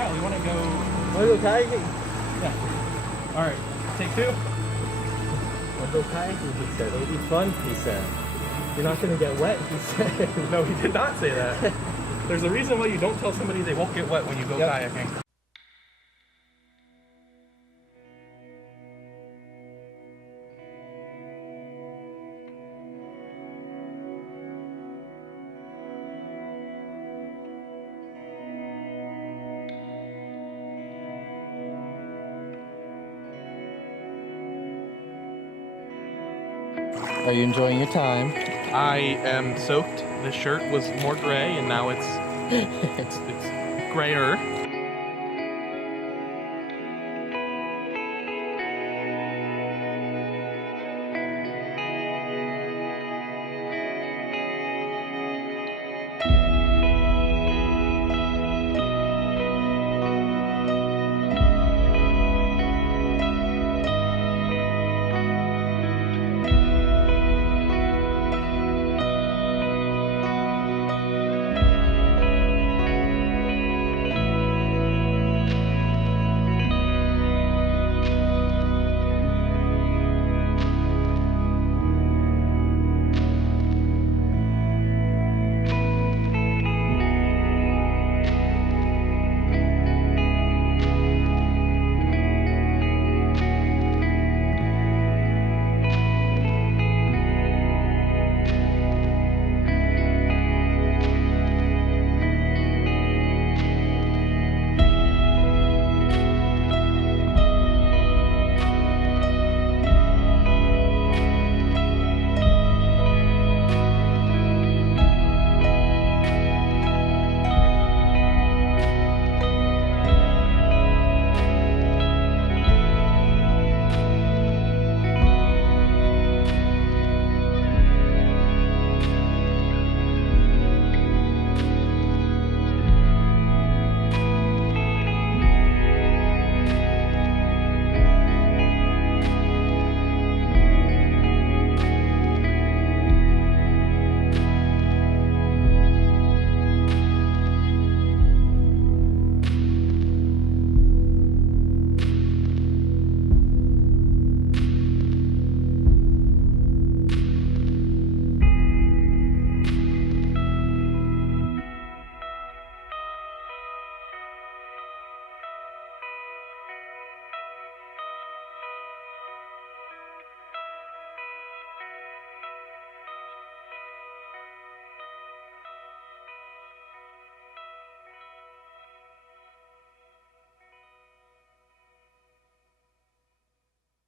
Kyle, you want to go? Wanna go kayaking? Yeah. All right. Take two. Wanna go kayaking? He said. It'll be fun. He said. You're not gonna get wet. He said. No, he did not say that. There's a reason why you don't tell somebody they won't get wet when you go kayaking. Are you enjoying your time? I am soaked. This shirt was more gray, and now it's grayer.